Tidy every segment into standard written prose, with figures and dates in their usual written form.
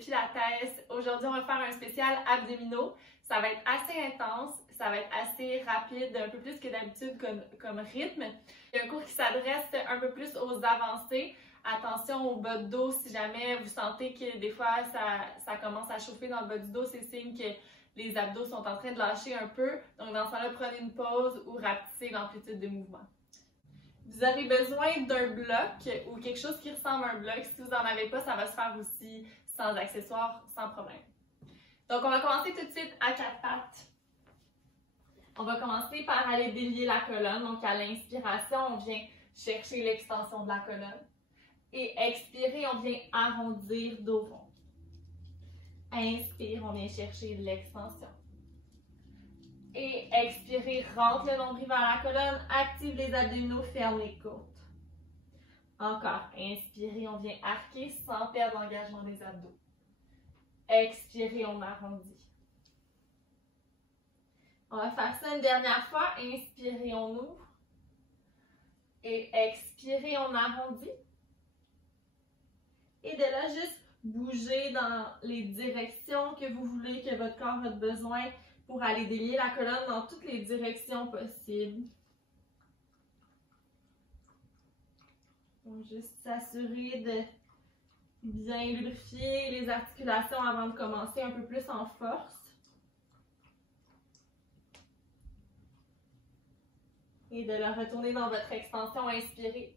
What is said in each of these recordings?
Pilates. Aujourd'hui, on va faire un spécial abdominaux. Ça va être assez intense, ça va être assez rapide, un peu plus que d'habitude comme rythme. Il y a un cours qui s'adresse un peu plus aux avancées. Attention au bas de dos, si jamais vous sentez que des fois ça commence à chauffer dans le bas du dos, c'est signe que les abdos sont en train de lâcher un peu. Donc dans ce temps-là, prenez une pause ou rapetissez l'amplitude de mouvement. Vous aurez besoin d'un bloc ou quelque chose qui ressemble à un bloc. Si vous n'en avez pas, ça va se faire aussi sans accessoires, sans problème. Donc, on va commencer tout de suite à quatre pattes. On va commencer par aller délier la colonne. Donc, à l'inspiration, on vient chercher l'extension de la colonne. Et expirer, on vient arrondir dos rond. Inspire, on vient chercher l'extension. Et expirer, rentre le nombril vers la colonne, active les abdominaux, ferme les côtes. Encore, inspirez, on vient arquer sans perdre l'engagement des abdos. Expirez, on arrondit. On va faire ça une dernière fois. Inspirez, on ouvre. Et expirez, on arrondit. Et de là, juste bouger dans les directions que vous voulez, que votre corps a besoin pour aller délier la colonne dans toutes les directions possibles. Donc, juste s'assurer de bien lubrifier les articulations avant de commencer un peu plus en force. Et de le retourner dans votre extension, inspirez.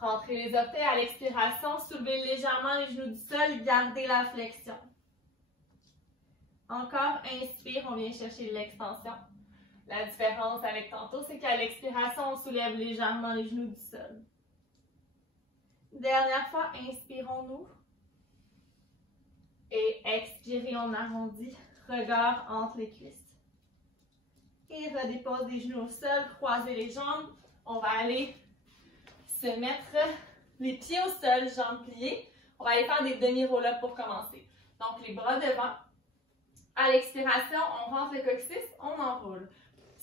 Rentrez les orteils à l'expiration, soulevez légèrement les genoux du sol, gardez la flexion. Encore, inspire, on vient chercher l'extension. La différence avec tantôt, c'est qu'à l'expiration, on soulève légèrement les genoux du sol. Dernière fois, inspire, on ouvre. Et expirez, on arrondit. Regard entre les cuisses. Et redépose les genoux au sol, croisez les jambes. On va aller se mettre les pieds au sol, jambes pliées. On va aller faire des demi-roll-up pour commencer. Donc, les bras devant. À l'expiration, on rentre le coccyx, on enroule.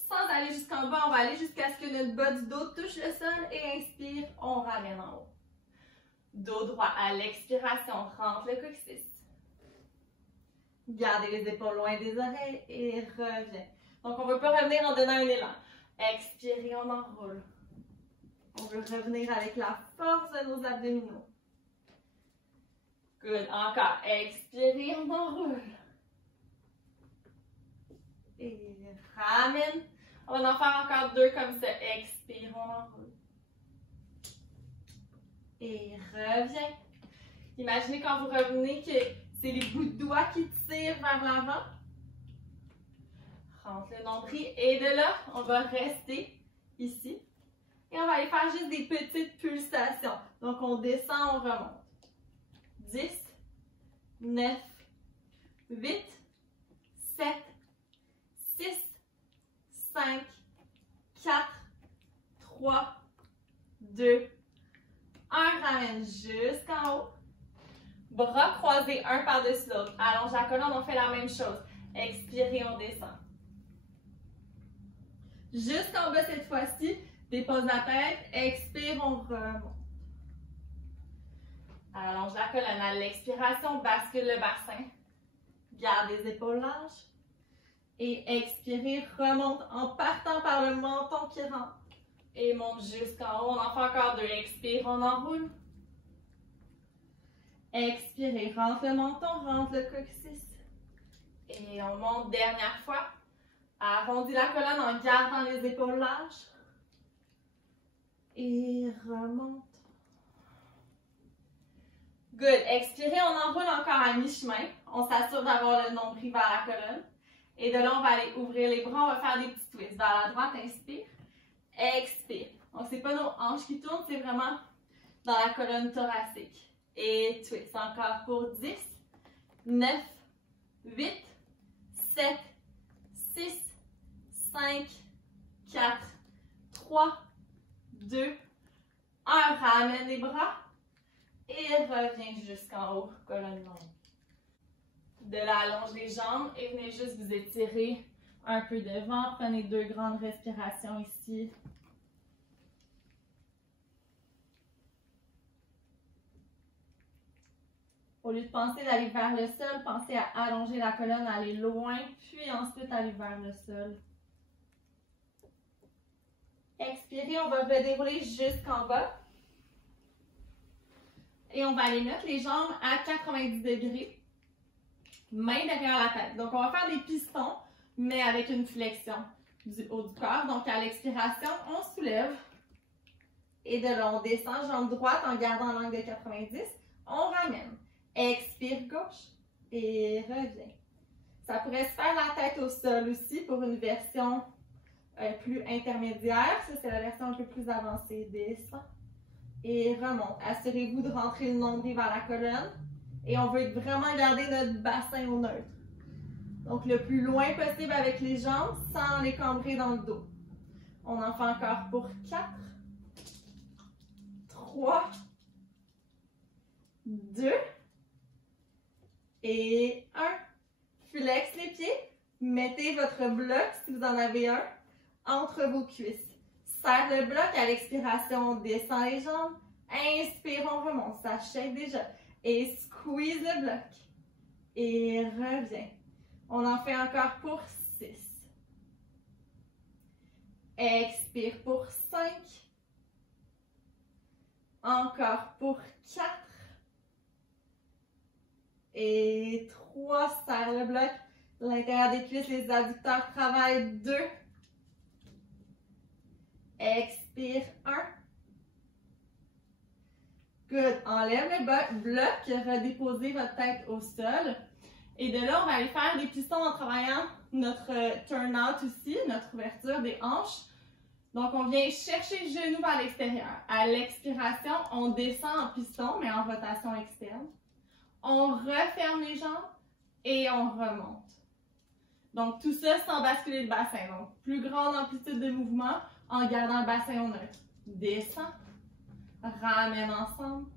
Sans aller jusqu'en bas, on va aller jusqu'à ce que notre bas du dos touche le sol et inspire, on ramène en haut. Dos droit à l'expiration, rentre le coccyx. Gardez les épaules loin des oreilles et reviens. Donc, on ne veut pas revenir en donnant un élan. Expirez, on enroule. On veut revenir avec la force de nos abdominaux. Good. Encore. Expirez, on enroule. Et ramène. On va en faire encore deux comme ça. Expire, on enroule. Et reviens. Imaginez quand vous revenez que c'est les bouts de doigts qui tirent vers l'avant. Rentre le nombril. Et de là, on va rester ici. Et on va aller faire juste des petites pulsations. Donc, on descend, on remonte. 10, 9, 8, 7, 6, 5, 4, 3, 2, 1. Ramène jusqu'en haut. Bras croisés un par-dessus l'autre. Allonge la colonne, on fait la même chose. Expirez, on descend. Jusqu'en bas cette fois-ci, dépose la tête, expire, on remonte. Allonge la colonne à l'expiration, bascule le bassin. Garde les épaules larges. Et expirez, remonte en partant par le menton qui rentre. Et monte jusqu'en haut, on en fait encore deux. Expire, on enroule. Expirez, rentre le menton, rentre le coccyx. Et on monte dernière fois. Arrondis la colonne en gardant les épaules larges. Et remonte. Good. Expirez, on enroule encore à mi-chemin. On s'assure d'avoir le nombril vers la colonne. Et de là, on va aller ouvrir les bras. On va faire des petits twists. Vers la droite, inspire. Expire. Donc, ce n'est pas nos hanches qui tournent, c'est vraiment dans la colonne thoracique. Et twist. Encore pour 10, 9, 8, 7, 6, 5, 4, 3, 2, 1. Ramène les bras et reviens jusqu'en haut, colonne longue. De là, allonge les jambes et venez juste vous étirer un peu devant. Prenez deux grandes respirations ici. Au lieu de penser d'aller vers le sol, pensez à allonger la colonne, aller loin, puis ensuite aller vers le sol. Expirez, on va redérouler jusqu'en bas. Et on va aller mettre les jambes à 90 degrés, main derrière la tête. Donc, on va faire des pistons, mais avec une flexion du haut du corps. Donc, à l'expiration, on soulève. Et de là, on descend, jambe droite en gardant l'angle de 90. On ramène. Expire gauche et revient. Ça pourrait se faire la tête au sol aussi pour une version plus intermédiaire. Ça, c'est la version un peu plus avancée. Descend et remonte. Assurez-vous de rentrer le nombril vers la colonne. Et on veut vraiment garder notre bassin au neutre. Donc, le plus loin possible avec les jambes sans les cambrer dans le dos. On en fait encore pour 4, 3, 2 et 1. Flex les pieds. Mettez votre bloc, si vous en avez un, entre vos cuisses. Serre le bloc à l'expiration. On descend les jambes. Inspire, on remonte. Ça shake déjà. Et squeeze le bloc. Et revient. On en fait encore pour 6. Expire pour 5. Encore pour 4. Et 3. Serre le bloc. L'intérieur des cuisses, les adducteurs travaillent. 2. Expire 1. Good. Enlève le bloc. Redéposez votre tête au sol. Et de là, on va aller faire des pistons en travaillant notre turn-out aussi, notre ouverture des hanches. Donc, on vient chercher le genou vers l'extérieur. À l'expiration, on descend en piston, mais en rotation externe. On referme les jambes et on remonte. Donc, tout ça sans basculer le bassin. Donc, plus grande amplitude de mouvement en gardant le bassin au neutre. Descend, ramène ensemble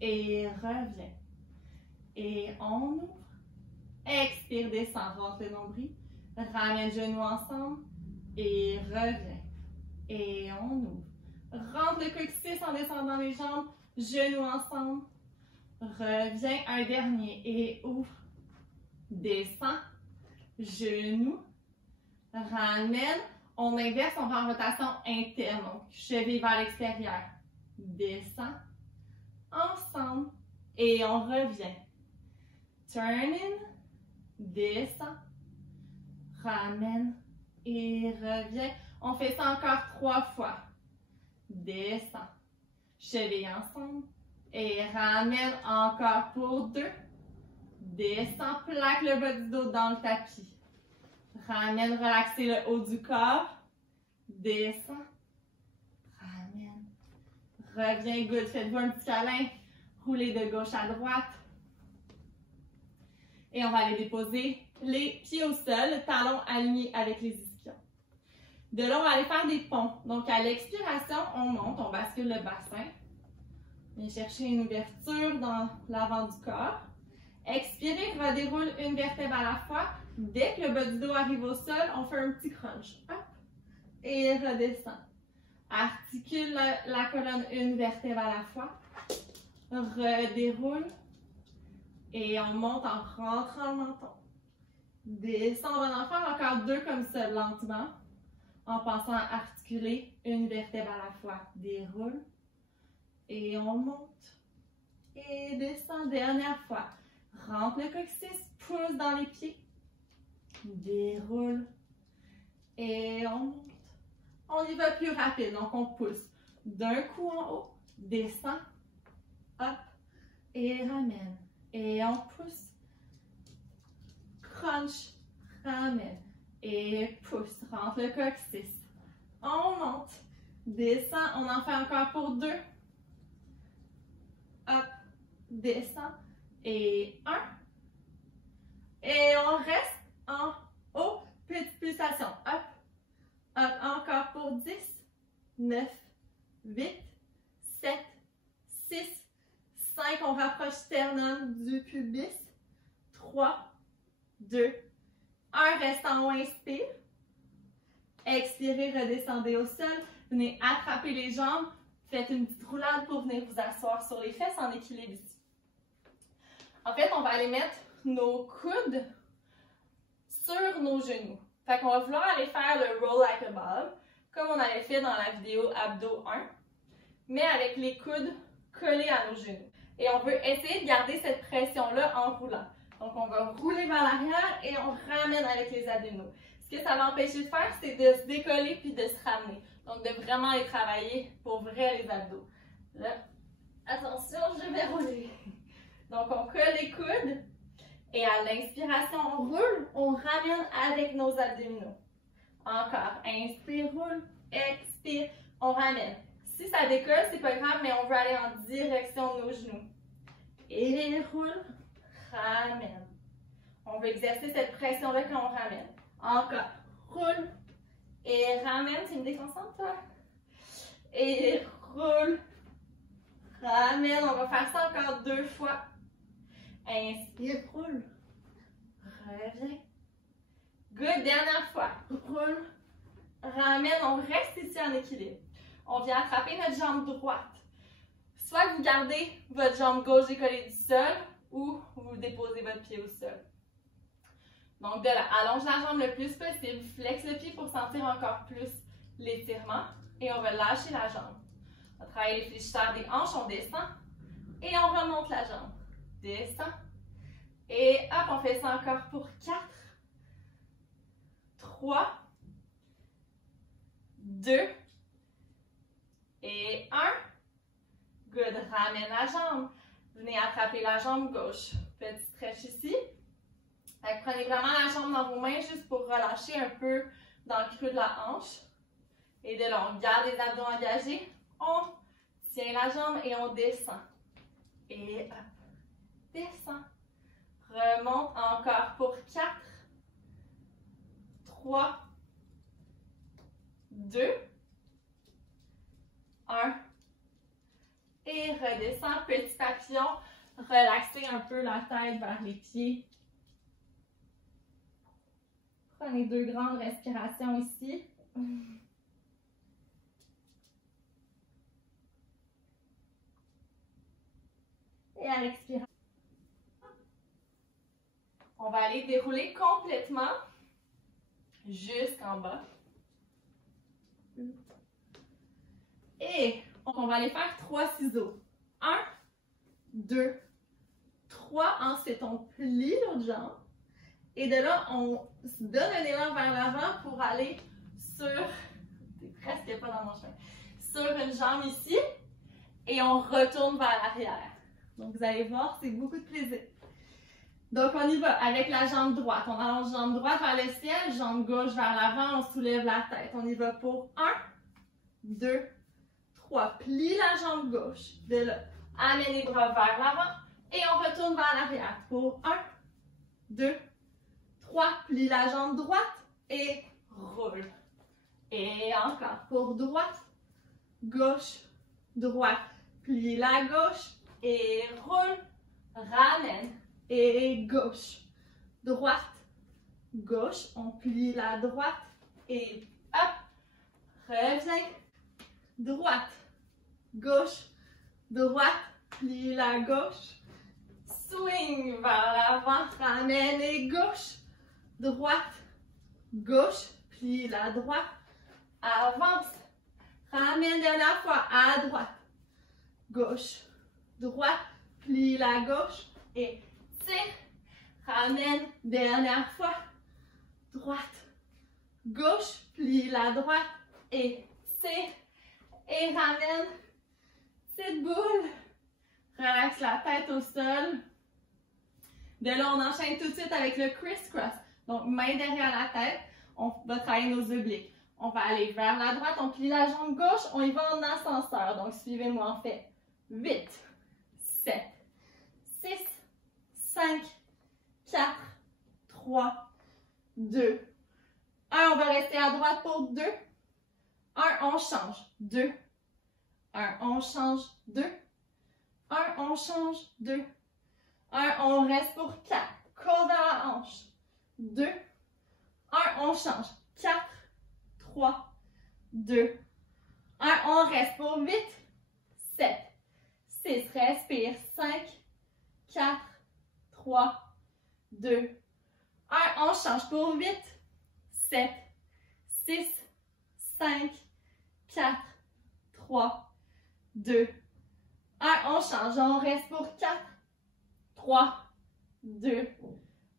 et revient. Et on ouvre. Expire, descend, rentre le nombril. Ramène genou ensemble et revient. Et on ouvre. Rentre le coccyx en descendant les jambes. Genoux ensemble. Reviens, un dernier et ouvre. Descend. Genou. Ramène. On inverse, on va en rotation interne. Donc, cheville vers l'extérieur. Descend. Ensemble. Et on revient. Turn in. Descend. Ramène. Et revient. On fait ça encore 3 fois. Descend. Cheville ensemble. Et ramène encore pour 2. Descend. Plaque le bas du dos dans le tapis. Ramène, relaxez le haut du corps. Descend. Ramène. Reviens, good. Faites-vous un petit câlin. Roulez de gauche à droite. Et on va aller déposer les pieds au sol, talons alignés avec les ischions. De là, on va aller faire des ponts. Donc, à l'expiration, on monte, on bascule le bassin. On vient chercher une ouverture dans l'avant du corps. Expirez, redéroule une vertèbre à la fois. Dès que le bas du dos arrive au sol, on fait un petit crunch. Hop, et redescend. Articule la colonne une vertèbre à la fois. Redéroule. Et on monte en rentrant le menton. Descend, on va en faire encore 2 comme ça, lentement. En pensant à articuler une vertèbre à la fois. Déroule. Et on monte. Et descend, dernière fois. Rentre le coccyx, pousse dans les pieds. Déroule. Et on monte. On y va plus rapide, donc on pousse. D'un coup en haut, descend. Hop. Et ramène. Et on pousse. Crunch. Ramène. Et pousse. Rentre le coccyx. On monte. Descend. On en fait encore pour 2. Hop. Descend. Et 1. Et on reste en haut. Petite pulsation. Hop. Hop. Encore pour 10. 9. 8. 7. 6. 5. On rapproche sternum du pubis. 3. 2. 1. Reste en haut. Inspire. Expirez. Redescendez au sol. Venez attraper les jambes. Faites une petite roulade pour venir vous asseoir sur les fesses en équilibre ici. En fait, on va aller mettre nos coudes sur nos genoux. Fait qu'on va vouloir aller faire le roll like a ball, comme on avait fait dans la vidéo abdos 1, mais avec les coudes collés à nos genoux. Et on veut essayer de garder cette pression-là en roulant. Donc, on va rouler vers l'arrière et on ramène avec les abdominaux. Ce que ça va empêcher de faire, c'est de se décoller puis de se ramener. Donc, de vraiment les travailler pour vrai les abdos. Là, attention, je vais rouler. Donc, on colle les coudes. Et à l'inspiration, on roule, on ramène avec nos abdominaux. Encore. Inspire, roule, expire, on ramène. Si ça décolle, c'est pas grave, mais on veut aller en direction de nos genoux. Et roule, ramène. On veut exercer cette pression-là quand on ramène. Encore. Roule et ramène. Tu me déconcentres, toi? Et roule, ramène. On va faire ça encore 2 fois. Inspire, roule. Reviens. Good, dernière fois. Roule. Ramène, on reste ici en équilibre. On vient attraper notre jambe droite. Soit vous gardez votre jambe gauche décollée du sol ou vous déposez votre pied au sol. Donc de là, allonge la jambe le plus possible. Flex le pied pour sentir encore plus l'étirement. Et on va lâcher la jambe. On va travailler les fléchisseurs des hanches, on descend. Et on remonte la jambe. Descend. Et hop, on fait ça encore pour 4, 3, 2 et 1. Good. Ramène la jambe. Venez attraper la jambe gauche. Petit stretch ici. Donc, prenez vraiment la jambe dans vos mains juste pour relâcher un peu dans le creux de la hanche. Et de là, on garde les abdos engagés. On tient la jambe et on descend. Et hop. Descend. Remonte encore pour 4, 3, 2, 1. Et redescend, petit papillon. Relaxez un peu la tête vers les pieds. Prenez 2 grandes respirations ici. Et à l'expiration, on va aller dérouler complètement jusqu'en bas. Et on va aller faire 3 ciseaux. 1, 2, 3. Ensuite, on plie l'autre jambe. Et de là, on se donne un élan vers l'avant pour aller sur, c'est presque pas dans mon chemin, sur une jambe ici. Et on retourne vers l'arrière. Donc, vous allez voir, c'est beaucoup de plaisir. Donc, on y va avec la jambe droite. On allonge jambe droite vers le ciel, jambe gauche vers l'avant, on soulève la tête. On y va pour 1, 2, 3. Plie la jambe gauche. De là, amène les bras vers l'avant et on retourne vers l'arrière. Pour 1, 2, 3. Plie la jambe droite et roule. Et encore. Pour droite, gauche, droite. Plie la gauche et roule. Ramène. Et gauche, droite, gauche, on plie la droite et hop, reviens, droite, gauche, droite, plie la gauche, swing vers l'avant, ramène et gauche, droite, gauche, plie la droite, avance, ramène dernière fois à droite, gauche, droite, plie la gauche et tire, ramène, dernière fois, droite, gauche, plie la droite et tire et ramène, petite boule, relaxe la tête au sol. De là, on enchaîne tout de suite avec le criss-cross. Donc, main derrière la tête, on va travailler nos obliques. On va aller vers la droite, on plie la jambe gauche, on y va en ascenseur. Donc, suivez-moi, on fait 8, 7, 6, 5, 4, 3, 2, 1. On va rester à droite pour 2. 1, on change. 2. 1, on change. 2. 1, on change. 2. 1, on reste pour 4. Coude à la hanche. 2. 1, on change. 4, 3, 2. 1, on reste pour 8, 7, 6. Respire. 5, 4, 3, 2, 1. On change pour 8, 7, 6, 5, 4, 3, 2, 1. On change. On reste pour 4, 3, 2,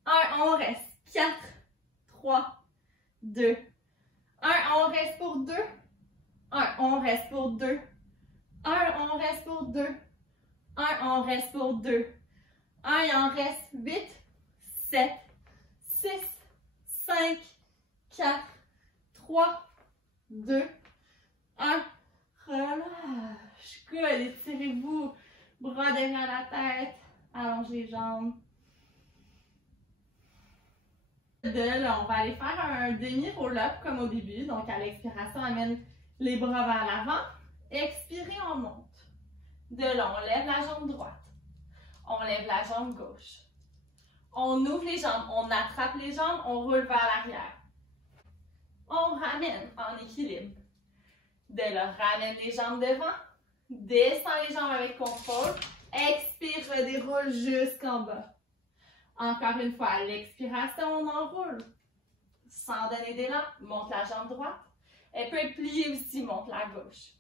1. On reste. 4, 3, 2, 1. On reste pour 2. 1. On reste pour 2. 1. On reste pour 2. 1. On reste pour 2. 1. Il en reste 8, 7, 6, 5, 4, 3, 2, 1. Relâche. Good. Étirez-vous. Bras derrière la tête. Allonge les jambes. De là, on va aller faire un demi-roll-up comme au début. Donc, à l'expiration, on amène les bras vers l'avant. Expirez, on monte. De là, on lève la jambe droite. On lève la jambe gauche. On ouvre les jambes, on attrape les jambes, on roule vers l'arrière. On ramène en équilibre. De là, ramène les jambes devant. Descends les jambes avec contrôle. Expire, redéroule jusqu'en bas. Encore une fois, à l'expiration, on enroule. Sans donner d'élan, monte la jambe droite. Elle peut être pliée aussi, monte la gauche.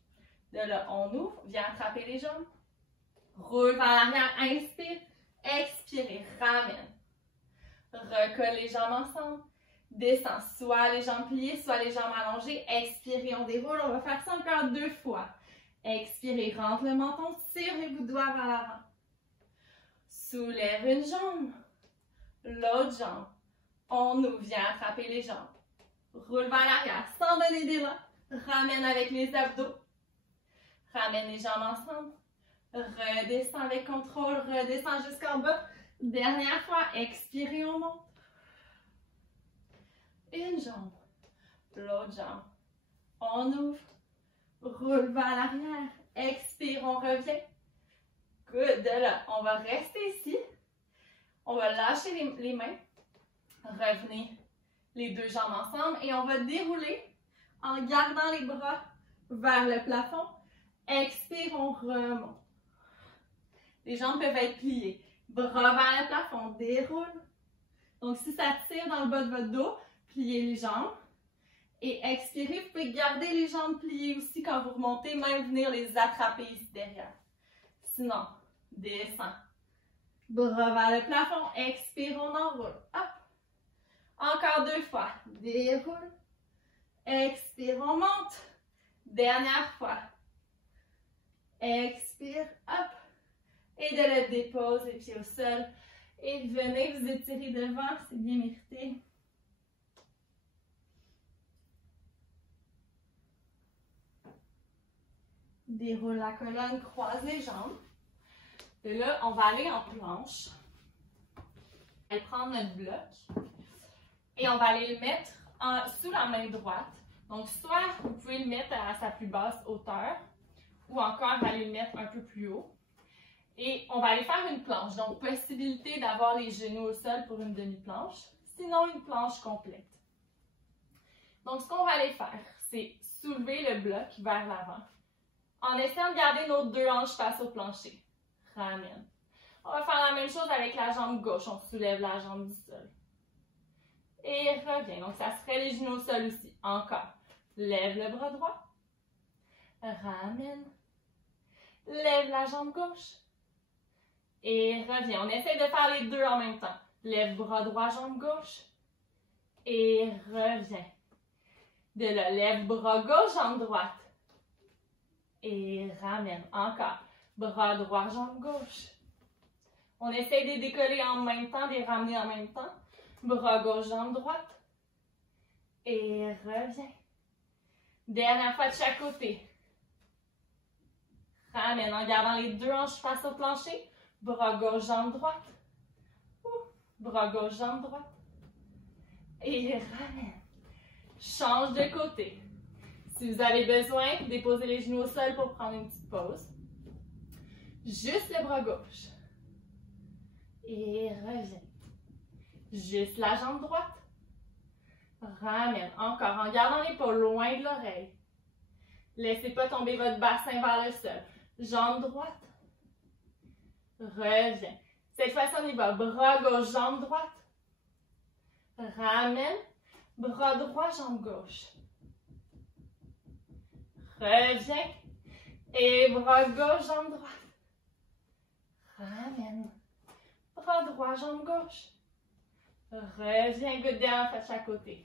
De là, on ouvre, viens attraper les jambes. Roule vers l'arrière, inspire. Expirez, ramène. Recolle les jambes ensemble. Descends, soit les jambes pliées, soit les jambes allongées. Expirez, on déroule. On va faire ça encore 2 fois. Expirez, rentre le menton, tire les bouts de doigts vers l'avant. Soulève une jambe. L'autre jambe. On ouvre, viens attraper les jambes. Roule vers l'arrière sans donner d'élan. Ramène avec les abdos. Ramène les jambes ensemble. Redescends avec contrôle. Redescends jusqu'en bas. Dernière fois. Expirez, on monte. Une jambe. L'autre jambe. On ouvre. Roule vers l'arrière. Expire, on revient. Good. De là, on va rester ici. On va lâcher les mains. Revenez les 2 jambes ensemble et on va dérouler en gardant les bras vers le plafond. Expire, on remonte. Les jambes peuvent être pliées. Bras vers le plafond, déroule. Donc, si ça tire dans le bas de votre dos, pliez les jambes. Et expirez, vous pouvez garder les jambes pliées aussi quand vous remontez, même venir les attraper ici derrière. Sinon, descends. Bras vers le plafond, expire, on enroule. Hop. Encore 2 fois. Déroule. Expire, on monte. Dernière fois. Expire, hop. Et de la dépose les pieds au sol. Et venez vous étirer devant, c'est bien mérité. Déroule la colonne, croise les jambes. Et là, on va aller en planche. On va prendre notre bloc. Et on va aller le mettre sous la main droite. Donc, soit vous pouvez le mettre à sa plus basse hauteur, ou encore aller le mettre un peu plus haut. Et on va aller faire une planche. Donc, possibilité d'avoir les genoux au sol pour une demi-planche, sinon une planche complète. Donc, ce qu'on va aller faire, c'est soulever le bloc vers l'avant, en essayant de garder nos 2 hanches face au plancher. Ramène. On va faire la même chose avec la jambe gauche. On soulève la jambe du sol. Et reviens. Donc, ça serait les genoux au sol aussi. Encore. Lève le bras droit. Ramène. Lève la jambe gauche. Et reviens. On essaie de faire les 2 en même temps. Lève bras droit, jambe gauche. Et reviens. De là, lève bras gauche, jambe droite. Et ramène. Encore. Bras droit, jambe gauche. On essaie de les décoller en même temps, de les ramener en même temps. Bras gauche, jambe droite. Et reviens. Dernière fois de chaque côté. Ramène en gardant les 2 hanches face au plancher. Bras gauche, jambe droite. Bras gauche, jambe droite. Et ramène. Change de côté. Si vous avez besoin, déposez les genoux au sol pour prendre une petite pause. Juste le bras gauche. Et reviens. Juste la jambe droite. Ramène. Encore en gardant l'épaule loin de l'oreille. Laissez pas tomber votre bassin vers le sol. Jambe droite. Reviens. Cette fois-ci, on y va. Bras gauche, jambe droite. Ramène. Bras droit, jambe gauche. Reviens. Et bras gauche, jambe droite. Ramène. Bras droit, jambe gauche. Reviens, goutte d'air en fait chaque côté.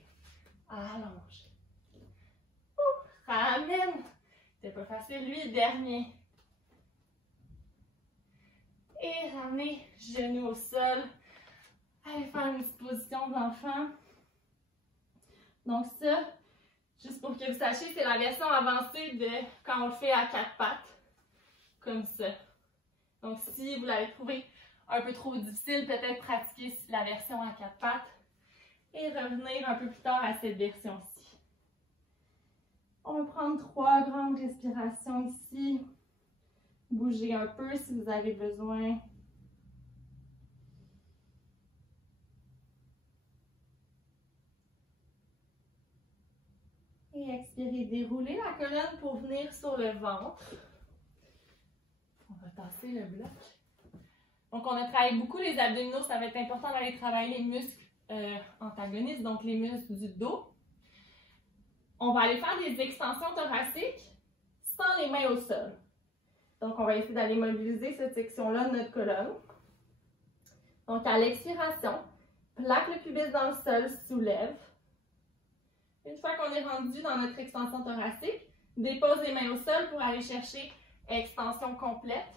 Allonge. Ramène. C'est pas facile, lui, dernier. Et ramenez genoux au sol. Allez faire une petite position de l'enfant. Donc ça, juste pour que vous sachiez, c'est la version avancée de quand on le fait à quatre pattes. Comme ça. Donc si vous l'avez trouvé un peu trop difficile, peut-être pratiquer la version à quatre pattes. Et revenir un peu plus tard à cette version-ci. On va prendre 3 grandes respirations ici. Bougez un peu si vous avez besoin. Et expirez, déroulez la colonne pour venir sur le ventre. On va tasser le bloc. Donc, on a travaillé beaucoup les abdominaux. Ça va être important d'aller travailler les muscles antagonistes, donc les muscles du dos. On va aller faire des extensions thoraciques sans les mains au sol. Donc, on va essayer d'aller mobiliser cette section-là de notre colonne. Donc, à l'expiration, plaque le pubis dans le sol, soulève. Une fois qu'on est rendu dans notre extension thoracique, dépose les mains au sol pour aller chercher extension complète.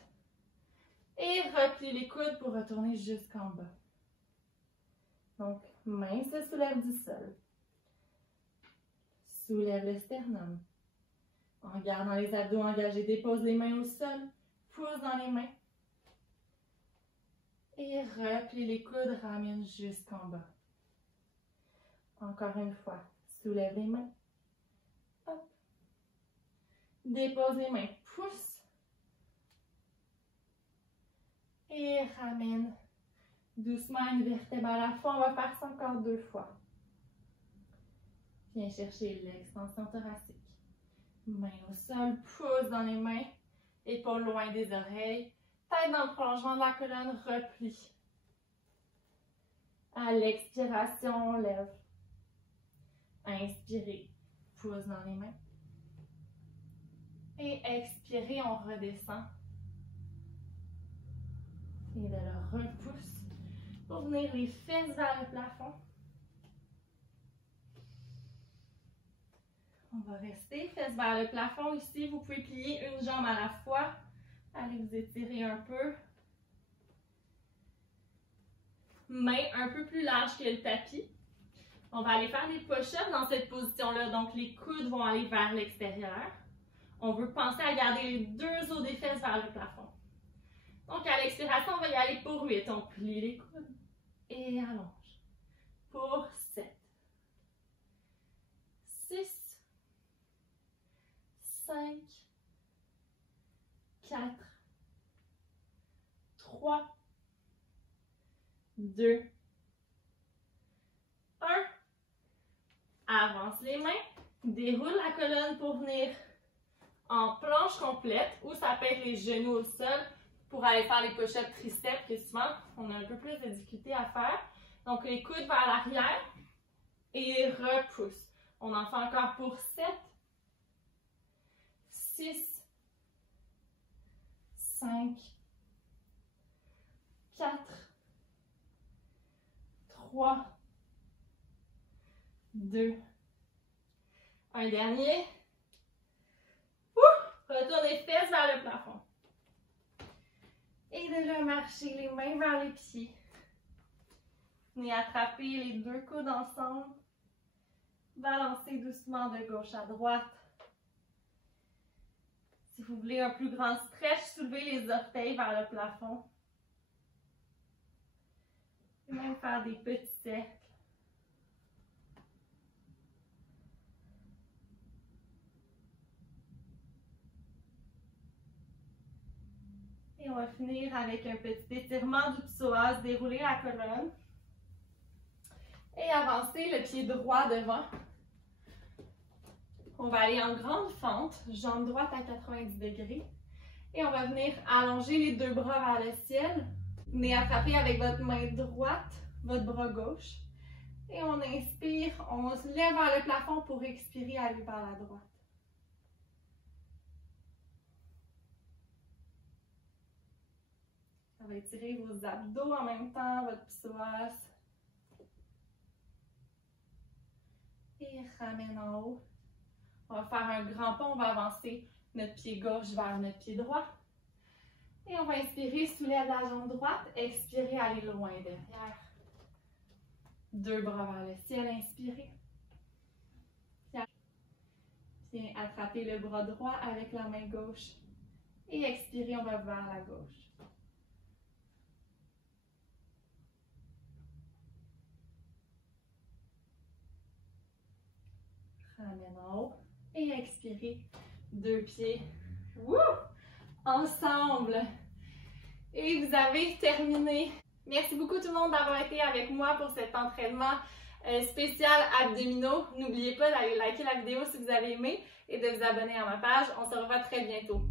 Et replie les coudes pour retourner jusqu'en bas. Donc, main se soulève du sol. Soulève le sternum. En gardant les abdos engagés, dépose les mains au sol. Pousse dans les mains. Et replie les coudes, ramène jusqu'en bas. Encore une fois, soulève les mains. Hop. Dépose les mains, pousse. Et ramène doucement une vertèbre à la fois. On va faire ça encore 2 fois. Viens chercher l'extension thoracique. Main au sol, pousse dans les mains. Épaules loin des oreilles. Tête dans le prolongement de la colonne, replie. À l'expiration, on lève. Inspirez, pousse dans les mains. Et expirez, on redescend. Et de le repousse pour venir les fesses vers le plafond. On va rester fesses vers le plafond. Ici, vous pouvez plier une jambe à la fois. Allez vous étirer un peu. Mains un peu plus larges que le tapis. On va aller faire des push-ups dans cette position-là. Donc, les coudes vont aller vers l'extérieur. On veut penser à garder les 2 os des fesses vers le plafond. Donc, à l'expiration, on va y aller pour 8. On plie les coudes et allonge. Pour 7, 6, 5, 4, 3, 2, 1. Avance les mains. Déroule la colonne pour venir en planche complète ou ça peut être les genoux au sol pour aller faire les push-ups triceps que souvent on a un peu plus de difficulté à faire. Donc les coudes vers l'arrière et repousse. On en fait encore pour 7, 6, 5, 4, 3, 2, un dernier. Retournez fesses vers le plafond. Et de remarcher les mains vers les pieds. Venez attraper les 2 coudes ensemble. Balancez doucement de gauche à droite. Si vous voulez un plus grand stretch, soulevez les orteils vers le plafond. Et même faire des petits cercles. Et on va finir avec un petit étirement du psoas, dérouler la colonne. Et avancer le pied droit devant. On va aller en grande fente, jambe droite à 90 degrés. Et on va venir allonger les 2 bras vers le ciel. Venez attraper avec votre main droite, votre bras gauche. Et on inspire, on se lève vers le plafond pour expirer, aller vers la droite. On va étirer vos abdos en même temps, votre psoas. Et ramène en haut. On va faire un grand pont, on va avancer notre pied gauche vers notre pied droit. Et on va inspirer, soulève la jambe droite, expirer, aller loin derrière. Deux bras vers le ciel, inspirez. Viens attraper le bras droit avec la main gauche. Et expirez, on va vers la gauche. Ramène en haut. Et expirez. Deux pieds. Wouh! Ensemble. Et vous avez terminé. Merci beaucoup tout le monde d'avoir été avec moi pour cet entraînement spécial abdominaux. N'oubliez pas d'aller liker la vidéo si vous avez aimé et de vous abonner à ma page. On se revoit très bientôt.